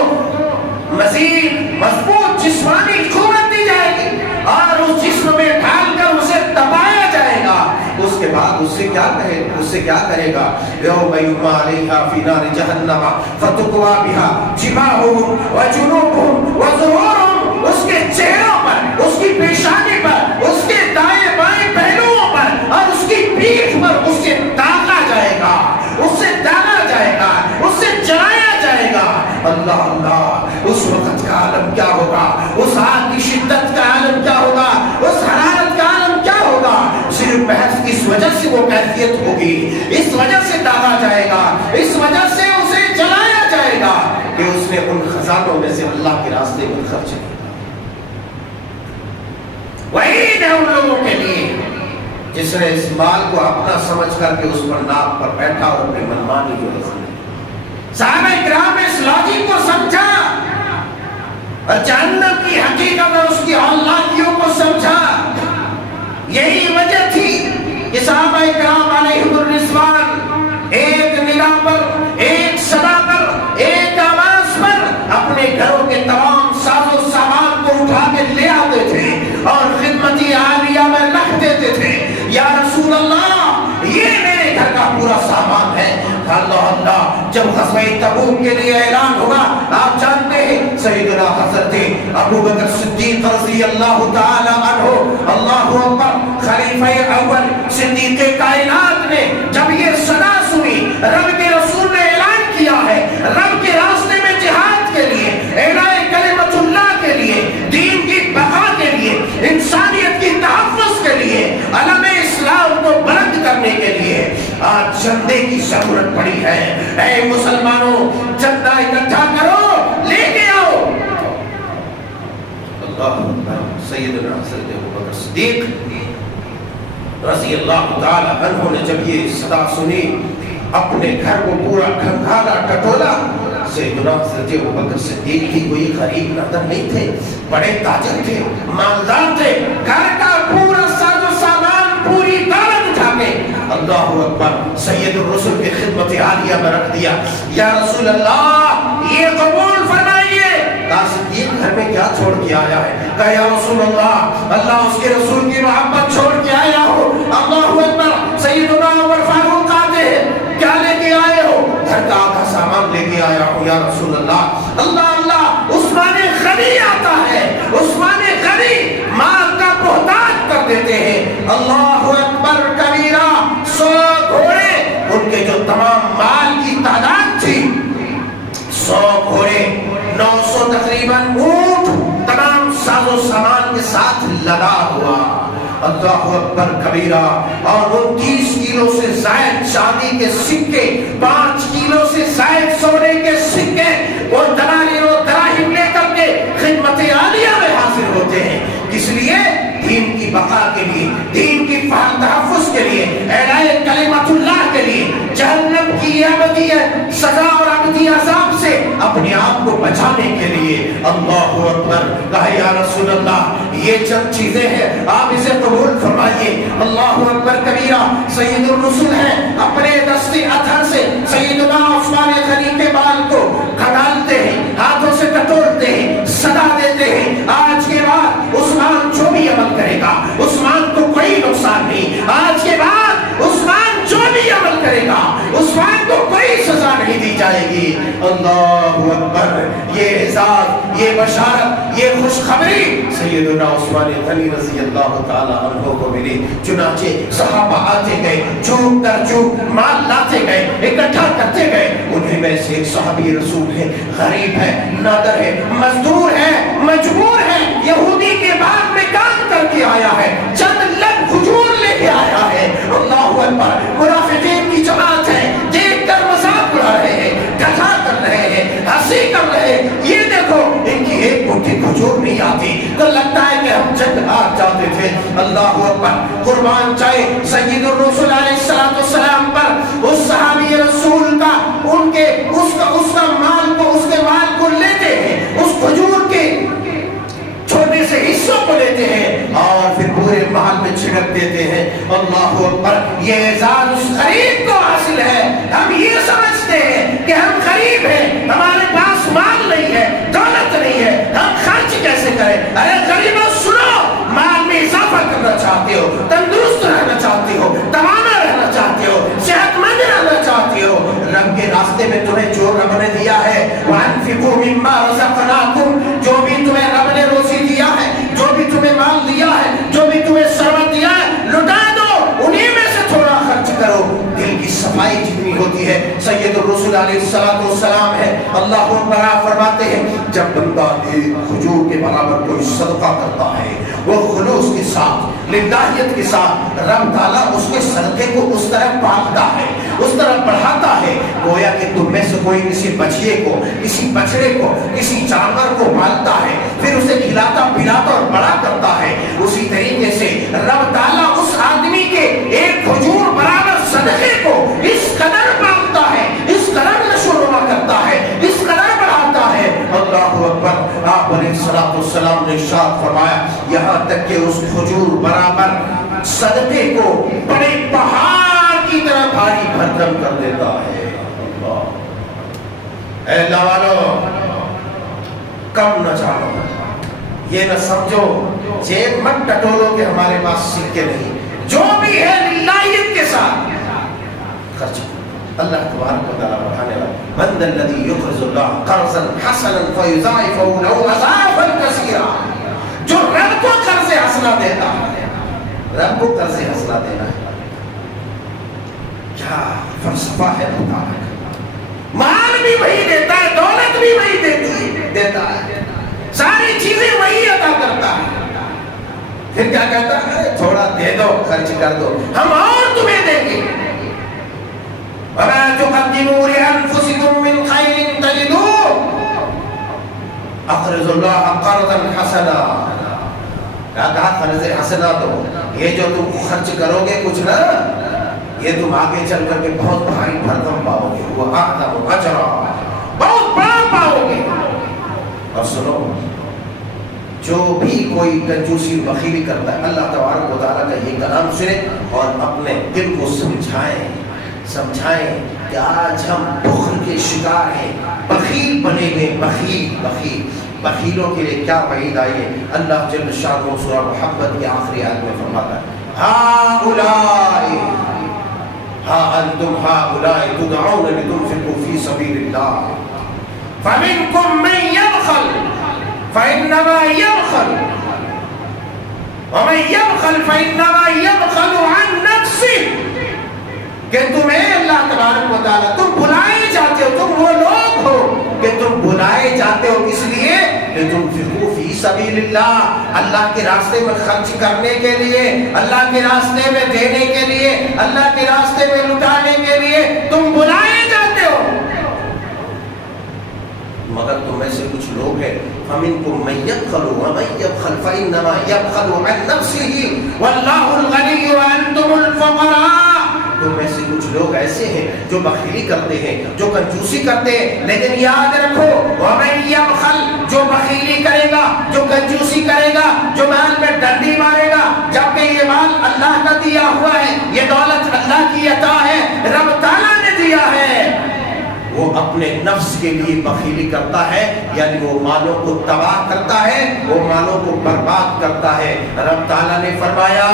مزید مضبوط جسمانی قوت دی جائے گی اور اس جسم میں ڈال کر اسے تپایا جائے گا. اس کے بعد اس سے کیا کرے گا؟ یوم یحمى علیہا فی نار جہنم فتقوی بها جباہہم وجنوبہم وظہورہم. اس کے چہروں پر، اس کی پیشانی پر، اس کے دائیں بائیں پہلوؤں پر اور اس کی پیٹھ پر اس سے داغا جائے گا، اس سے داغا جائے گا، اس سے جلایا جائے گا. اللہ اللہ، اس وقت کا عالم کیا ہوگا، اس آگ کی شدت کا عالم کیا ہوگا، اس حرارت کا عالم کیا ہوگا. صرف محض اس وجہ سے وہ کیفیت ہوگی، اس وجہ سے داغا جائے گا، اس وجہ سے اسے جلایا جائے گا کہ اس نے ان خزانوں میں سے اللہ کے راستے میں خرچ کیا. وعید ہے ان لوگوں کے لیے جس نے اس مال کو اپنا سمجھ کر کے اس پر ناپ پر بیٹھا اور اپنی منمانی جو ہے. صحابہ کرام نے اس لاجک کو سمجھا اور جہنم کی حقیقت اور اس کی ہولناکیوں کو سمجھا. یہی وجہ تھی کہ صحابہ کرام علیہم الرضوان ایک ندا پر، ایک صدا پر، ایک آواز پر اپنے گھروں کے تمام ساز و سامان کو اٹھا کے لے آتے تھے اور خدمت عالیہ میں رکھ دیتے تھے. یا رسول اللہ یہ میرے گھر کا پورا سامان ہے. اللہ اللہ، جب غزوہ تبوک کے لیے اعلان ہوگا آپ جانتے ہیں سیدنا حضرت ابو بکر صدیق رضی اللہ تعالی عنہ، اللہ اکبر، خلیفہ اول صدیق کائنات نے جب یہ صدا سنی رب کے رسول نے اعلان کیا ہے رب کے راستے میں جہاد کے لیے، اعلاء کلمت اللہ کے لیے، دین کی بقا کے لیے، انسانیت کی تحفظ کے لیے، علم اسلام کو بلند کرنے کے لیے آج چندے کی ضرورت پڑی ہے. اے مسلمانوں چندہ اکٹھا کرو، لے کے آؤ. اللہ سیدنا حضرت ابوبکر صدیق رضی اللہ تعالی عنہ نے جب یہ صدا سنی اپنے گھر کو پورا کھنگالا ٹٹولا. سیدنا حضرت ابوبکر صدیق کی کوئی غریب نظر نہیں تھے، بڑے تاجر تھے، مالدار تھے. گھر کا پورا ساز و سامان، پوری دولت اٹھا کے اللہ اکبر سید الرسل کی خدمت عالیہ میں رکھ دیا. یا رسول اللہ یہ قبول فرمائیے. کہا صدیق گھر میں کیا چھوڑ کے آیا ہے؟ کہا یا رسول اللہ اللہ اس کے رسول کی محبت چھوڑ کے آیا ہو. اللہ اکبر، سیدنا عمر فاروق آتے ہیں، کیا لے کے آئے ہو؟ گھر کا آدھا سامان لے کے آیا ہوں یا رسول اللہ. اللہ اللہ، عثمان غنی آتا ہے، عثمان غنی مال کا محتاج کر دیتے ہیں. اللہ اکبر کبیرہ. 100 گھوڑے ان کے جو تمام مال کی تعداد تھی، 100 گھوڑے، 900 تقریباً اونٹ، تمام ساز و سامان کے ساتھ لگا ہوا. اللہ اکبر کبیرہ. اور 29 کلو سے زائد چاندی کے سکے، 5 کلو سے زائد سونے کے سکے وہ دنانیر و دراہم لے کر کے خدمت عالیہ میں حاصل ہوتے ہیں. کس لیے؟ دین کی بقا کے لیے، دین کی تحفظ کے لیے، اعلاء کلمت اللہ کے لیے، جہنم کی ابدی سزا اور ابدی عذاب سے اپنے آپ کو بچانے کے لیے. اللہ اکبر. کہا یا رسول اللہ یہ چند چیزیں ہیں آپ اسے قبول فرمائیے. اللہ اکبر کبیرہ. سید الرسل ہیں، اپنے دستی اتھر سے سیدنا عثمان غنی کے بال کو کھٹالتے ہیں، ہاتھوں سے ٹٹولتے ہیں، صدا دیتے ہیں. آج کے بعد عثمان جو بھی عمل کرے گا عثمان کو کوئی نقصان نہیں. آج کے بعد عثمان جو بھی عمل کرے گا عثمان کو کوئی سزا نہیں دی جائے گی. اللہ اکبر. یہ اعزاز، یہ بشارت، یہ خوشخبری سیدنا عثمان غنی رضی اللہ تعالیٰ عنہ کو ملی۔ چنانچہ صحابہ آتے گئے، چوک در چوک مال لاتے گئے، اکٹھا کرتے گئے۔ انہیں میں سے ایک صحابی رسول ہے، غریب ہے، نادر ہے، مزدور ہے، مجبور ہے، یہودی کے باغ میں کام کر کے آیا ہے، چند لگ کھجور لے کے آیا ہے۔ اللہ اکبر! منافقین کی جماعت ہے، دیکھ کر مذاق اڑا رہے ہیں، ٹھٹھا کر رہے ہیں، ہنسی کر رہے ہیں۔ یہ دیکھو ان کی ایک مٹھی کھجور نہیں آتی تو لگتا ہے کہ ہم جنگ ہار جاتے تھے۔ اللہ اکبر! قربان جائے سید الرسول علیہ السلام پر اس صحابی رسول کا اس کا مال کو لیتے ہیں، اس کھجور کے چھوٹے سے حصوں کو لیتے ہیں اور پھر پورے محل میں چھڑک دیتے ہیں۔ اللہ اکبر! یہ اعزاز اس غریب کو حاصل ہے۔ ہم یہ سمجھتے ہیں کہ ہم غریب ہیں، ہمارے پاس مال نہیں ہے، دولت نہیں ہے، ہم خرچ کیسے کریں؟ ارے غریبوں سنو، مال میں اضافہ کرنا چاہتے ہو، تندرست رہنا چاہتے ہو، توانا رہنا چاہتے ہو، صحت مند رہنا چاہتے ہو، رب کے راستے میں تمہیں جو رب نے دیا ہے وَأَنفِقُوا مِمَّا رَزَقْنَاكُمْ، جو بھی تمہیں رب نے روزی دیا ہے، جو بھی تمہیں مال دیا ہے، جو بھی تمہیں ثروت دیا ہے، لٹا دو، انہی میں سے تھوڑا خرچ کرو۔ دل کی صفائی جتنی ہوتی ہے سید الرسول علیہ السلام ہے۔ اللہ اکبر! فرماتے ہیں جب بندہ ایک کھجور کے برابر کوئی صدقہ کرتا ہے، وہ خلوص کے ساتھ، للہیت کے ساتھ، رب تعالیٰ اس کے صدقے کو اس طرح بانٹتا ہے، اس طرح بڑھاتا ہے، گویا کہ تم میں سے کوئی کسی بچے کو، کسی بچڑے کو، کسی جانور کو پالتا ہے، پھر اسے کھلاتا پلاتا اور بڑا کرتا ہے۔ اسی طریقے سے رب تعالیٰ اس آدمی کے ایک کھجور برابر صدقے کو اس قدر بانٹتا ہے، اس قدر نشو و نما کرتا ہے، اس قدر بڑھاتا ہے۔ اللہ اکبر! آپ علیہ السلام نے ارشاد فرمایا یہاں تک کہ اس کھجور برابر صدقے کو بڑے پہاڑ کی طرح بھاری بھرکم کر دیتا ہے۔ اے اللہ والو، کم نہ جانو، یہ نہ سمجھو، جیب مت ٹٹولو کہ ہمارے پاس سکے نہیں، جو بھی ہے للہیت کے ساتھ خرچ۔ اللہ تبارک و تعالیٰ بڑھانے والا من ذا الذی یقرض اللہ قرضا حسنا فیضاعفہ لہ اضعافا کثیرا، جو رب کو قرض حسنا دیتا ہے، رب کو قرض حسنا دینا ہے، کیا فلسفہ ہے اللہ تعالیٰ کا۔ مال بھی وہی دیتا ہے، دولت بھی وہی دیتا ہے، ساری چیزیں وہی عطا کرتا ہے، پھر کیا کہتا ہے؟ تھوڑا دے دو، خرچ کر دو، ہم اور تمہیں دیں گے۔ وَمَا تُقَدِّمُوا لِأَنفُسِكُم مِّن خَيْرٍ تَجِدُوهُ اقرض اللہ قرضا حسنا۔ کیا کہا؟ قرض حسنا دو، یہ جو تم خرچ کرو گے کچھ نا، یہ تم آگے چل کر کے بہت بھاری بھرکم پاؤ گے، وہ اعظم اجرا، بہت بڑا پاؤ گے۔ اور سنو، جو بھی کوئی کنجوسی بخیلی کرتا ہے، اللہ تبارک و تعالیٰ کا یہ کلام سنیں اور اپنے دل کو سمجھائیں کہ آج ہم بخل کے شکار ہیں، بخیل بنے گئے، بخیلوں کے لیے کیا وعید آئی ہے۔ اللہ جل شانہ سورہ محمد کی آخری آیت میں فرماتا ہے انتم ہؤلاء تدعون لتنفقوا فی سبیل اللہ فمنکم من یبخل فإنما يبخل ومن يبخل فإنما يبخل عن نفسه، کہ تمہیں اللہ تبارک و تعالیٰ، تم بلائے جاتے ہو، تم وہ لوگ ہو کہ تم بلائے جاتے ہو کس لیے؟ لتنفقوا فی سبیل اللہ، اللہ کے راستے میں خرچ کرنے کے لیے، اللہ کے راستے میں دینے کے لیے، اللہ کے راستے میں لٹانے کے لیے تم بلائے جاتے ہو، مگر تم میں سے کچھ لوگ ہیں فَمِنْكُمْ مَنْ يَبْخَلُ وَمَنْ يَبْخَلْ فَإِنَّمَا يَبْخَلُ عَنْ نَفْسِهِ وَاللَّهُ الْغَنِيُّ وَأَنْتُمُ الْفُقَرَاءُ۔ تم میں سے کچھ لوگ ایسے ہیں جو بخیلی کرتے ہیں، جو کنجوسی کرتے ہیں، لیکن یاد رکھو وَمَنْ يَبْخَلْ، جو بخیلی کرے گا، جو کنجوسی کرے گا، جو مال میں ڈنڈی مارے گا، جبکہ یہ مال اللہ کا دیا ہوا ہے، یہ دولت اللہ کی عطا ہے، رب تعالیٰ نے دیا ہے، وہ اپنے نفس کے لیے بخیلی کرتا ہے، یعنی وہ مالوں کو تباہ کرتا ہے، وہ مالوں کو برباد کرتا ہے۔ رب تعالیٰ نے فرمایا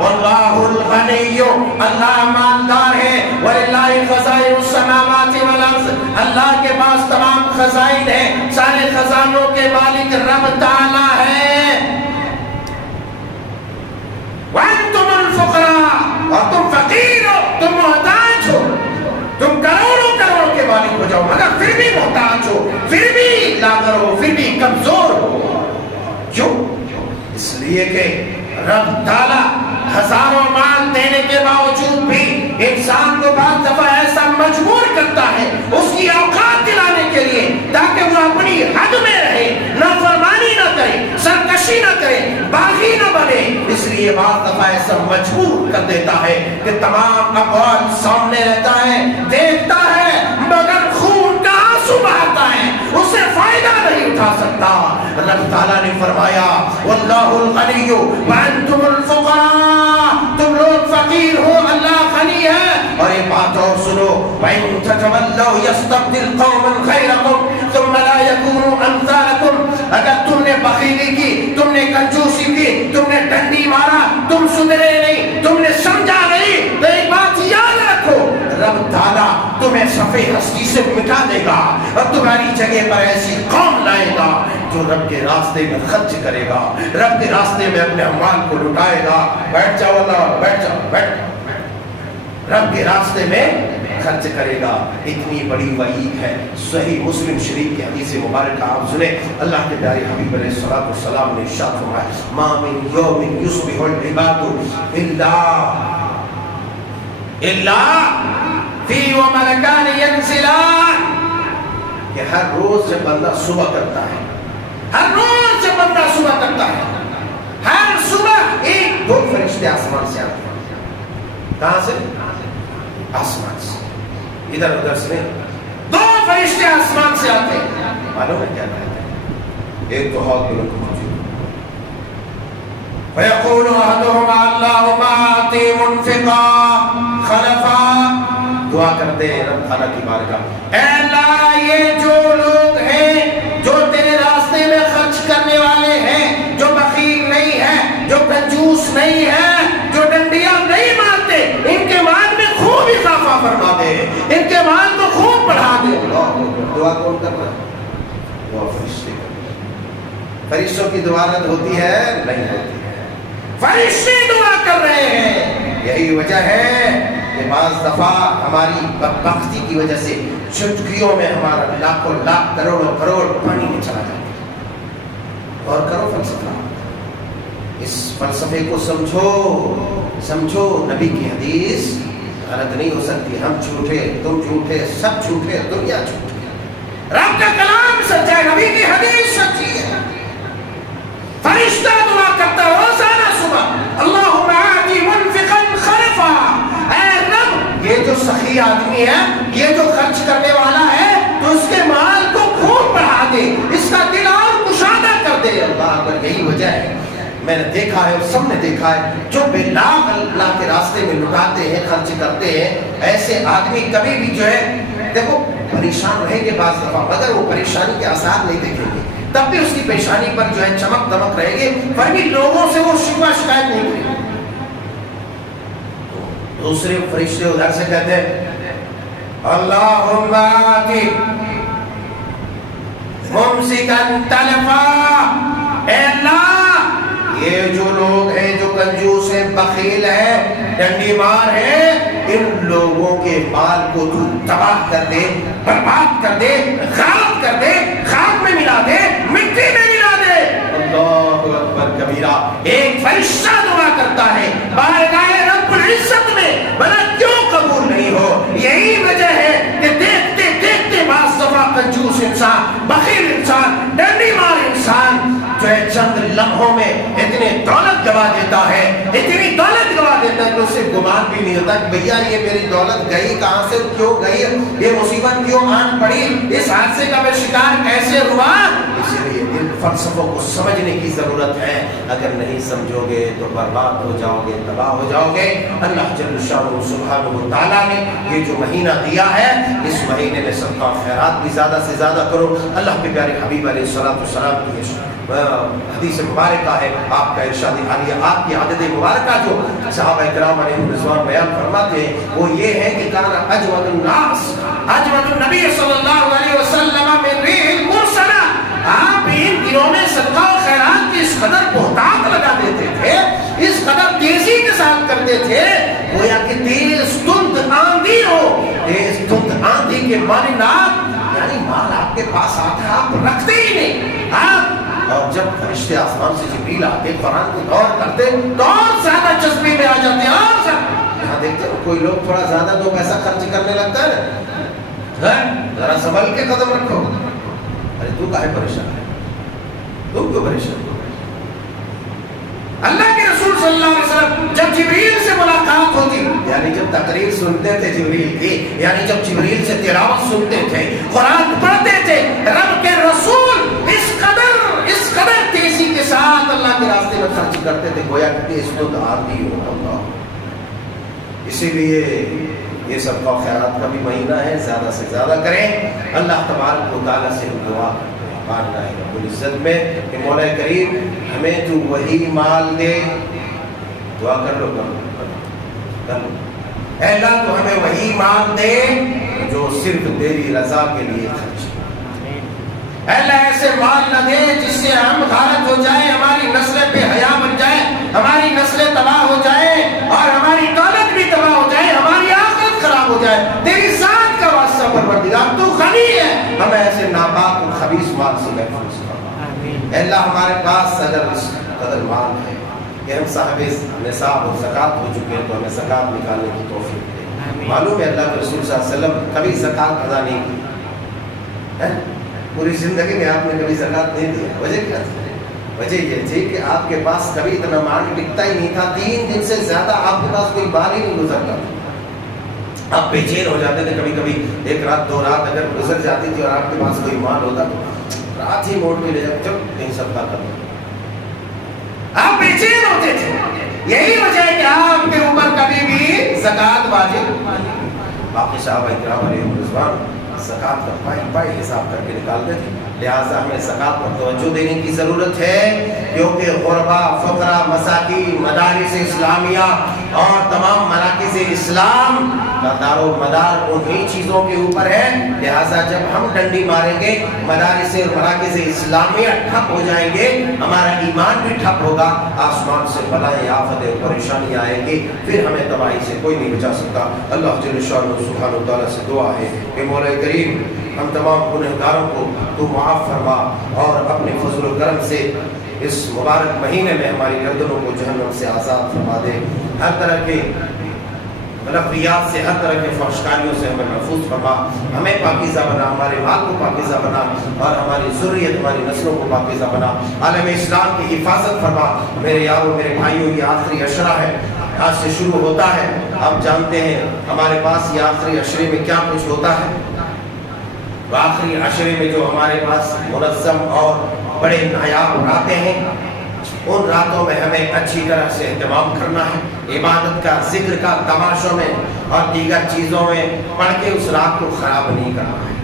واللہ الغنی، اللہ مالدار ہے، وَلِلَّهِ خَزَائِنُ السَّمَاوَاتِ وَالْأَرْضِ، اللہ کے پاس تمام خزائن ہیں، سارے خزانوں کے مالک رب تعالی ہے۔ وَأَنْتُمُ الْفُقَرَاءُ، اور تم فقیر ہو، تم محتاج ہو، تم کروڑوں کروڑ کے مالک ہو جاؤ مگر پھر بھی محتاج ہو، پھر بھی لاغر ہو، پھر بھی کمزور ہو۔ کیوں؟ اس لیے کہ رب تعالیٰ ہزاروں مال دینے کے باوجود بھی انسان کو بعض دفعہ ایسا مجبور کرتا ہے اس کی اوقات دلانے کے لیے تاکہ وہ اپنی حد میں رہے، نافرمانی نہ کرے، سرکشی نہ کرے، باغی نہ بنے۔ اس لیے بعض دفعہ ایسا مجبور کر دیتا ہے کہ تمام اقوال سامنے رہتا ہے، دیکھتا ہے مگر خون کا آنسو بہاتا ہے، اسے فائدہ نہیں اٹھا سکتا۔ رب تعالیٰ نے فرمایا واللہ الغنی وانتم الفقراء، تم لوگ فقیر ہو، اللہ غنی ہے۔ اور ایک بات اور سنو، وَإِن تَتَوَلَّوْا يَسْتَبْدِلْ قَوْمًا غَيْرَكُمْ ثُمَّ لَا يَكُونُوا أَمْثَالَكُمْ، اگر تم نے بخیلی کی، تم نے کنجوسی کی، تم نے ڈنڈی مارا، تم سدھرے نہیں، تم نے سمجھا نہیں، تو ایک بات یاد رکھو، رب تعالیٰ تمہیں صفحے ہستی سے مٹا دے گا اور تمہاری جگہ پر ایسی قوم لائے گا جو رب کے راستے میں خرچ کرے گا، رب کے راستے میں اپنے اموال کو لٹائے گا۔ بیٹھ جاؤ اللہ، بیٹھ جاؤ، بیٹھ، رب کے راستے میں خرچ کرے گا۔ اتنی بڑی وعید ہے۔ صحیح مسلم شریف کی حدیث مبارکہ آپ سنیں، اللہ کے پیارے حبیب علیہ الصلوۃ والسلام نے ارشاد فرمایا ما من یوم یصبح العباد الا فی وملکان ینزلان، کہ ہر روز جب بندہ صبح کرتا ہے، ہر روز جب بندہ صبح کرتا ہے، ہر صبح ایک دو فرشتے آسمان سے آتے ہیں۔ کہاں سے؟ آسمان سے، ادھر ادھر سے دو فرشتے آسمان سے آتے ہیں۔ معلوم ہے کیا کہتے ہیں؟ ایک تو ہاتھ بلند کیجیے، فَيَقُولُ أَحَدُهُمَا اللَّهُمَّ آتِ مُنْفِقًا خَلَفًا، دعا کرتے ہیں رب تعالیٰ کی بارگاہ، اے اللہ یہ جو لوگ ہیں جو تیرے راستے میں خرچ کرنے والے ہیں، جو بخیل نہیں ہیں، جو کنجوس نہیں ہیں، جو ڈنڈیاں نہیں مارتے، ان کے مال میں خوب اضافہ فرما دے، ان کے مال کو خوب بڑھا دے۔ دعا کون کر رہا ہے؟ دعا فرشتے کرتے ہیں۔ فرشتوں کی دعا رد ہوتی ہے؟ نہیں ہوتی ہے، فرشتے دعا کر رہے ہیں۔ یہی وجہ ہے کہ بعض دفعہ ہماری بدبختی کی وجہ سے چٹکیوں میں ہمارا لاکھوں لاکھ کروڑوں کروڑ پانی میں چلا جاتا ہے۔ اور کرو فلسفہ، اس فلسفے کو سمجھو، نبی کی حدیث غلط نہیں ہو سکتی۔ ہم جھوٹے، تم جھوٹے، سب جھوٹے، دنیا جھوٹی ہے۔ رب کا کلام سچا ہے، نبی کی حدیث سچی ہے۔ فرشتہ دعا کرتا ہے روزانہ صبح، اللہم آتی منفقا خلفا، اے رب یہ جو سخی آدمی ہے، یہ جو خرچ کرنے والا ہے، تو اس کے مال کو خوب بڑھا دے، اس کا دل اور کشادہ کر دے۔ اللہ اکبر، یہی وجہ ہے، میں نے دیکھا ہے اور سب نے دیکھا ہے، جو بلاغ اللہ کے راستے میں لٹاتے ہیں، خرچ کرتے ہیں، ایسے آدمی کبھی بھی جو ہے دیکھو پریشان رہیں گے بعض دفعہ، مگر وہ پریشانی کے آثار نہیں دیکھیں گے، تب بھی اس کی پیشانی پر جو ہے چمک دمک رہے گی، پر بھی لوگوں سے وہ شکوہ شکایت نہیں کرے گی۔ دوسرے فرشتے ادھر سے کہتے ہیں اللہم آتی ممسکن تلفا، اے اللہ یہ جو لوگ ہیں جو کنجوس ہیں، بخیل ہیں، ڈنڈی مار ہیں، ان لوگوں کے مال کو تو تباہ کر دے، برباد کر دے، غارت کر دے، خاک میں ملا دے، مٹی میں ملا دے۔ اللہ اکبر کبیرہ۔ ایک فرشتہ دعا کرتا ہے بارگاہ رب العزت میں، بھلا کیوں قبول نہیں ہو؟ یہی وجہ ہے کہ دیکھتے دیکھتے بعض دفعہ کنجوس انسان، بخیل انسان، ڈنڈی مار انسان جو ہے چند لمحوں میں اتنے دولت گوا دیتا ہے، اتنی دولت گوا دیتا ہے کہ اسے گمان بھی نہیں ہوتا کہ بھیا یہ میری دولت گئی کہاں سے، کیوں گئی، یہ مصیبت کیوں آن پڑی، اس حادثے کا میں شکار کیسے ہوا۔ اسی لیے ان فلسفوں کو سمجھنے کی ضرورت ہے، اگر نہیں سمجھو گے تو برباد ہو جاؤ گے، تباہ ہو جاؤ گے۔ اللہ جل شانہ سبحانہ و تعالیٰ نے یہ جو مہینہ دیا ہے، اس مہینے میں صدقہ خیرات بھی زیادہ سے زیادہ کرو۔ اللہ کے پیارے حبیب علیہ الصلوۃ والسلام کی حدیث مبارکہ ہے، آپ کا ارشاد عالیہ، آپ کی عادت مبارکہ جو صحابہ کرام علیہم رضوان بیان فرماتے ہیں وہ یہ ہے کہ کان اجود الناس اجود النبی صلی اللہ علیہ وسلم من ریح المرسلہ، آپ ان دنوں میں صدقہ و خیرات کی اس قدر بہتات لگا دیتے تھے، اس قدر تیزی کے ساتھ کرتے تھے گویا کہ تیز تند آندھی ہو، تیز تند آندھی کے مانند، یعنی مال آپ کے پاس آتا آپ رکھتے ہی نہیں آپ، اور جب فرشتے آسمان سے جبریل آتے قرآن کو دور کرتے تو اور زیادہ جذبے میں آ جاتے ہیں، اور یہاں دیکھتے ہیں کوئی لوگ تھوڑا زیادہ دو پیسہ خرچ کرنے لگتا ہے نا، ذرا سنبھل کے قدم رکھو، ارے تو کاہے پریشان ہے، تم کیوں پریشان ہو؟ اللہ کے رسول صلی اللہ علیہ وسلم جب جبریل سے ملاقات ہوتی، یعنی جب تقریر سنتے تھے جبریل کی، یعنی جب جبریل سے تلاوت سنتے تھے، قرآن پڑھتے تھے، رب کے رسول اس قدر تیزی کے ساتھ اللہ کے راستے میں خرچ کرتے تھے گویا کہ اس کو آتی ہو اللہ۔ اسی لیے یہ صدقہ و خیرات کا بھی مہینہ ہے، زیادہ سے زیادہ کریں، اللہ تبارک و تعالیٰ سے دعا مانگنا ہے رب العزت میں کہ مولا کریم ہمیں تو وہی مال دے، دعا کر لو کر لو، اے اللہ تو ہمیں وہی مال دے جو صرف تیری رضا کے لیے خرچ، اے اللہ ایسے مال نہ دے جس سے ہم غارت ہو جائیں، ہماری نسلیں بے حیا بن جائیں، ہماری نسلیں تباہ ہو جائیں اور ہماری دولت بھی تباہ ہو جائے، ہماری آخرت خراب ہو جائے، تیری ذات کا واسطہ پروردگار تو غنی ہے، ہمیں ایسے ناپاک اور خبیث مال سے محفوظ فرما۔ اے اللہ ہمارے پاس اگر اس قدر مال ہے کہ ہم صاحب نصاب اور زکوٰۃ ہو چکے ہیں تو ہمیں زکوٰۃ نکالنے کی توفیق دے۔ معلوم ہے اللہ کے رسول صلی اللہ علیہ وسلم کبھی زکوٰۃ ادا نہیں کی، پوری زندگی میں آپ نے کبھی زکوٰۃ نہیں دیا، وجہ کیا تھی؟ وجہ یہ تھی کہ آپ کے پاس کبھی اتنا مال ٹکتا ہی نہیں تھا، 3 دن سے زیادہ آپ کے پاس کوئی مال ہی نہیں گزرتا تھا، آپ بے چین ہو جاتے تھے، کبھی کبھی 1 رات 2 رات اگر گزر جاتی تھی اور آپ کے پاس کوئی مال ہوتا تو رات ہی موڑ کے لے جاتے، چل نہیں صدقہ کر دو، آپ بے چین ہوتے تھے۔ یہی وجہ ہے کہ آپ کے اوپر کبھی بھی زکوٰۃ واجب، باقی صحابہ کرام علیہم رضوان زکوٰۃ کا پائی حساب کر کے نکالتے تھے، لہٰذا ہمیں زکوٰۃ پر توجہ دینے کی ضرورت ہے، کیونکہ غربا، فقراء، مساکین، مدارس اسلامیہ اور تمام مراکز اسلام کا دار و مدار انہی چیزوں کے اوپر ہے، لہٰذا جب ہم ڈنڈی ماریں گے مدارس اور مراکز اسلامیہ ٹھپ ہو جائیں گے، ہمارا ایمان بھی ٹھپ ہوگا، آسمان سے بلائیں آفتیں اور پریشانیاں آئیں گی، پھر ہمیں تباہی سے کوئی نہیں بچا سکتا۔ اللہ جل شانہ سبحانہ و تعالیٰ سے دعا ہے کہ مولا کریم ہم تمام گنہگاروں کو تو معاف فرما اور اپنے فضل و کرم سے اس مبارک مہینے میں ہماری گردنوں کو جہنم سے آزاد فرما دے، ہر طرح کے غلطیات سے، ہر طرح کے فحشکاریوں سے ہمیں محفوظ فرما، ہمیں پاکیزہ بنا، ہمارے مال کو پاکیزہ بنا اور ہماری ذریت، ہماری نسلوں کو پاکیزہ بنا، عالم اسلام کی حفاظت فرما۔ میرے یاروں، میرے بھائیوں، یہ آخری عشرہ ہے، آج سے شروع ہوتا ہے، آپ جانتے ہیں ہمارے پاس یہ آخری عشرے میں کیا کچھ ہوتا ہے، آخری عشرے میں جو ہمارے پاس منظم اور بڑے نایاب راتیں ہیں، ان راتوں میں ہمیں اچھی طرح سے اہتمام کرنا ہے، عبادت کا، ذکر کا، تماشوں میں اور دیگر چیزوں میں پڑھ کے اس رات کو خراب نہیں کرنا ہے۔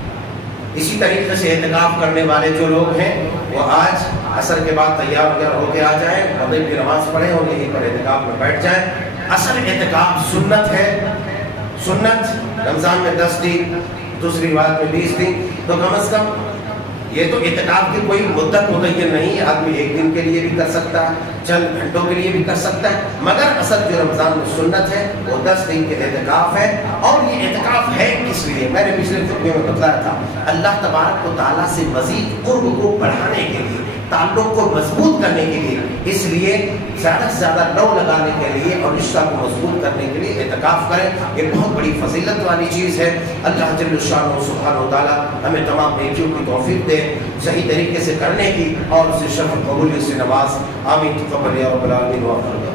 اسی طریقے سے اعتکاف کرنے والے جو لوگ ہیں وہ آج عصر کے بعد تیار ہو کے آ جائیں، مغرب کی نماز پڑھیں اور یہیں پر اعتکاف میں بیٹھ جائیں۔ اصل اعتکاف سنت ہے، سنت رمضان میں 10 دن، دوسری بات میں 20 دن، تو کم از کم یہ تو اعتکاف کی کوئی مدت متعین نہیں ہے، آدمی 1 دن کے لیے بھی کر سکتا ہے، چند گھنٹوں کے لیے بھی کر سکتا ہے، مگر اصل جو رمضان میں سنت ہے وہ 10 دن کے اعتکاف ہے۔ اور یہ اعتکاف ہے کس لیے؟ میں نے پچھلے خطبے میں بتایا تھا، اللہ تبارک و تعالیٰ سے مزید قرب کو بڑھانے کے لیے، تعلق کو مضبوط کرنے کے لیے، اس لیے زیادہ سے زیادہ لو لگانے کے لیے اور رشتہ کو مضبوط کرنے کے لیے اعتکاف کریں، یہ بہت بڑی فضیلت والی چیز ہے۔ اللہ جل شانہ سبحانہ و تعالیٰ ہمیں تمام نیکیوں کی توفیق دے، صحیح طریقے سے کرنے کی اور اسے شرف قبولیت سے نواز، آمین تقبل یا رب العالمین۔